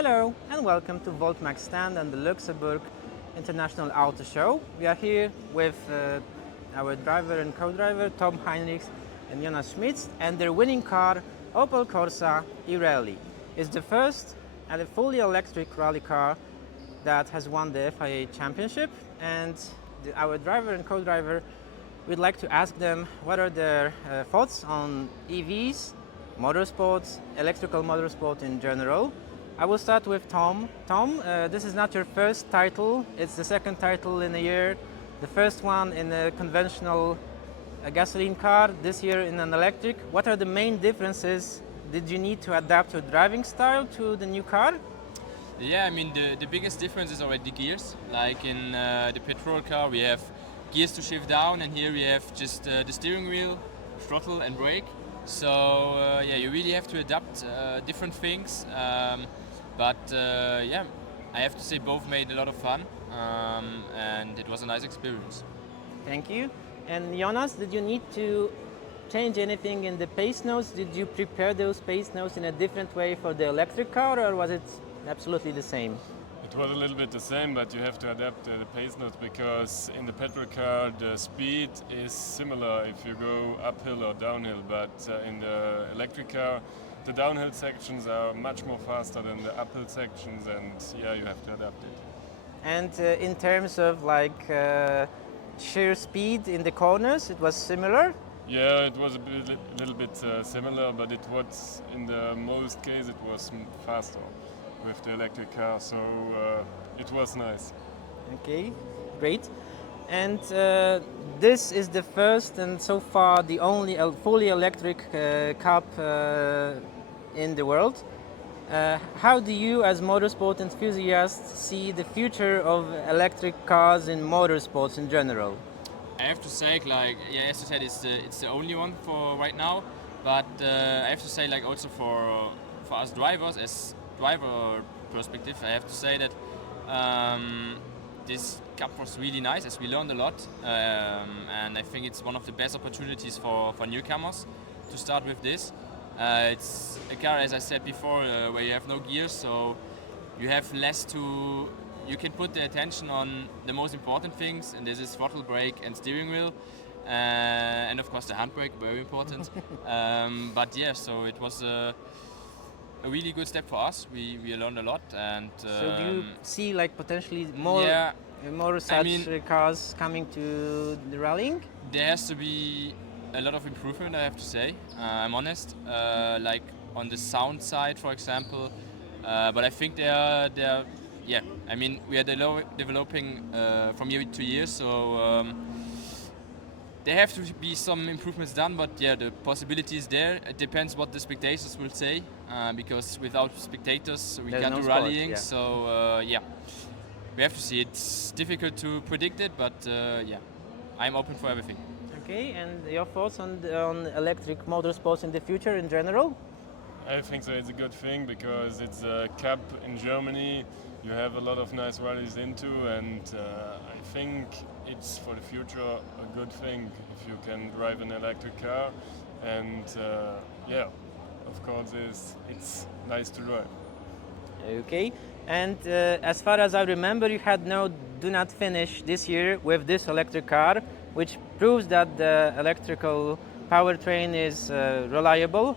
Hello and welcome to Voltmax stand and the Luxembourg International Auto Show. We are here with our driver and co-driver Tom Heindrichs and Jonas Schmitz, and their winning car Opel Corsa e-Rally is the first and a fully electric rally car that has won the FIA championship. And our driver and co-driver, we'd like to ask them what are their thoughts on EVs, motorsports, electrical motorsport in general. I will start with Tom. Tom, this is not your first title, it's the second title in a year. The first one in a conventional gasoline car, this year in an electric. What are the main differences? Did you need to adapt your driving style to the new car? Yeah, I mean the biggest difference is already the gears. Like in the petrol car we have gears to shift down, and here we have just the steering wheel, throttle and brake. So yeah, you really have to adapt different things. But yeah, I have to say both made a lot of fun, and it was a nice experience. Thank you. And Jonas, did you need to change anything in the pace notes? Did you prepare those pace notes in a different way for the electric car, or was it absolutely the same? It was a little bit the same, but you have to adapt the pace notes because in the petrol car the speed is similar if you go uphill or downhill, but in the electric car the downhill sections are much more faster than the uphill sections, and yeah, you have to adapt it. And in terms of sheer speed in the corners, it was similar? Yeah, it was a little bit similar, but it was in the most case it was faster with the electric car, so it was nice. Okay, great. And this is the first and so far the only fully electric cup in the world. How do you, as motorsport enthusiasts, see the future of electric cars in motorsports in general? I have to say, as you said, it's the only one for right now. But I have to say, also for us drivers, as driver perspective, I have to say that this cup was really nice, as we learned a lot, and I think it's one of the best opportunities for newcomers to start with this. It's a car, as I said before, where you have no gears, so you have less to. You can put the attention on the most important things, and this is throttle, brake, and steering wheel, and of course the handbrake, very important. But yeah, so it was a really good step for us. We learned a lot, and so do you see potentially more such cars coming to the rallying? There has to be a lot of improvement, I have to say. I'm honest, like on the sound side, for example. But I think they are. Yeah, I mean we are developing from year to year, so there have to be some improvements done. But yeah, the possibility is there. It depends what the spectators will say, because without spectators we can't do rallying. Yeah. So yeah, we have to see. It's difficult to predict it, but yeah, I'm open for everything. Okay, and your thoughts on electric motorsports in the future in general? I think so. It's a good thing because it's a cup in Germany. You have a lot of nice rallies into, and I think it's for the future a good thing if you can drive an electric car. And yeah, of course, it's nice to drive. Okay, and as far as I remember, you had no do not finish this year with this electric car, which proves that the electrical powertrain is reliable.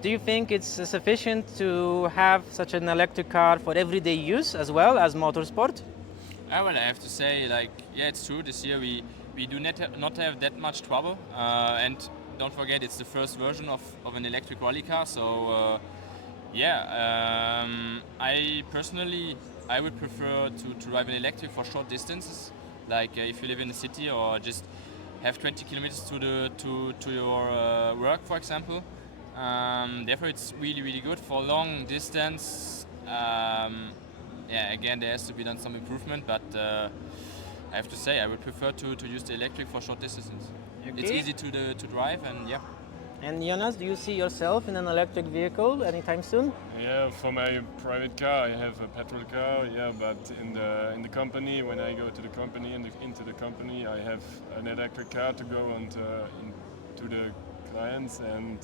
Do you think it's sufficient to have such an electric car for everyday use as well as motorsport? Well, I have to say, yeah, it's true. This year we do not have that much trouble, and don't forget it's the first version of an electric rally car. So yeah, I personally would prefer to drive an electric for short distances, like if you live in a city or just have 20 kilometers to your work, for example. Therefore, it's really good for long distance. Yeah, again, there has to be done some improvement, but I have to say I would prefer to use the electric for short distances. Okay. It's easy to drive, and yeah. And Jonas, do you see yourself in an electric vehicle anytime soon? Yeah, for my private car, I have a petrol car. Yeah, but in the company, when I go to the company into the company, I have an electric car to go into the clients, and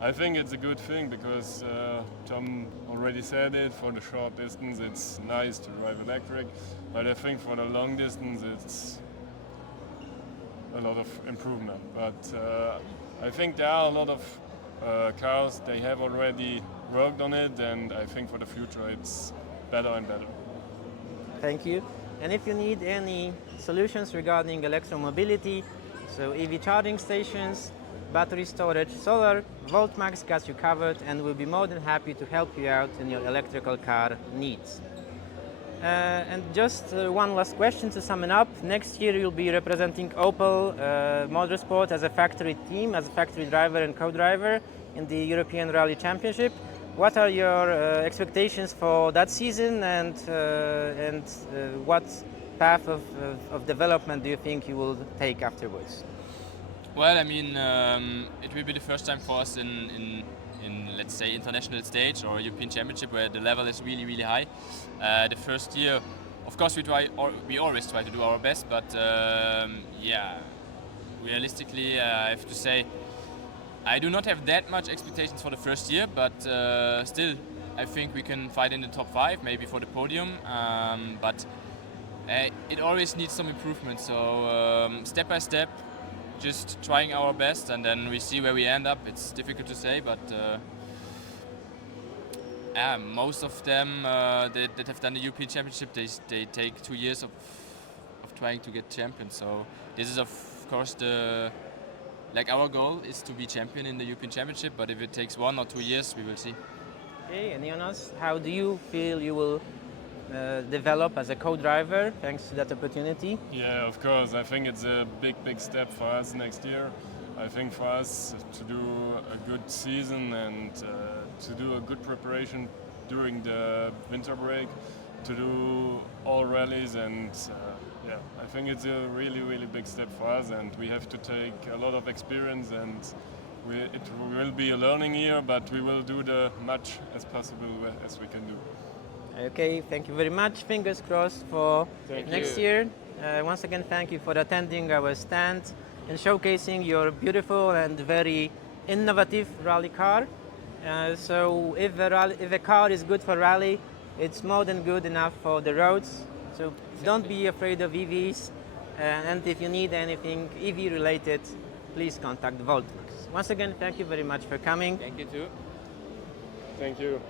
I think it's a good thing because Tom already said it. For the short distance, it's nice to drive electric, but I think for the long distance, it's a lot of improvement. But I think there are a lot of cars, they have already worked on it, and I think for the future it's better and better. Thank you. And if you need any solutions regarding electromobility, so EV charging stations, battery storage, solar, Voltmax got you covered and will be more than happy to help you out in your electrical car needs. And just one last question to sum it up. Next year you'll be representing Opel Motorsport as a factory team, as a factory driver and co-driver in the European Rally Championship. What are your expectations for that season, and what path of development do you think you will take afterwards? Well, I mean, it will be the first time for us in let's say international stage or European Championship where the level is really, really high. The first year, of course, we always try to do our best, but yeah, realistically, I have to say, I do not have that much expectations for the first year, but still, I think we can fight in the top 5, maybe for the podium. But it always needs some improvement. So step by step, just trying our best, and then we see where we end up. It's difficult to say, but most of them that have done the European Championship, they take 2 years of trying to get champion. So this is of course our goal is to be champion in the European Championship, but if it takes 1 or 2 years, we will see. Okay, and Jonas, how do you feel you will develop as a co-driver thanks to that opportunity? Yeah, of course. I think it's a big step for us next year. I think for us to do a good season and to do a good preparation during the winter break, to do all rallies, and yeah, I think it's a really big step for us, and we have to take a lot of experience, and it will be a learning year, but we will do the much as possible as we can do. Okay, thank you very much. Fingers crossed for Thank next you. year. Once again, thank you for attending our stand and showcasing your beautiful and very innovative rally car. So if a car is good for rally, it's more than good enough for the roads. So don't be afraid of EVs, and if you need anything EV related, please contact Voltmax. Once again, thank you very much for coming. Thank you too. Thank you.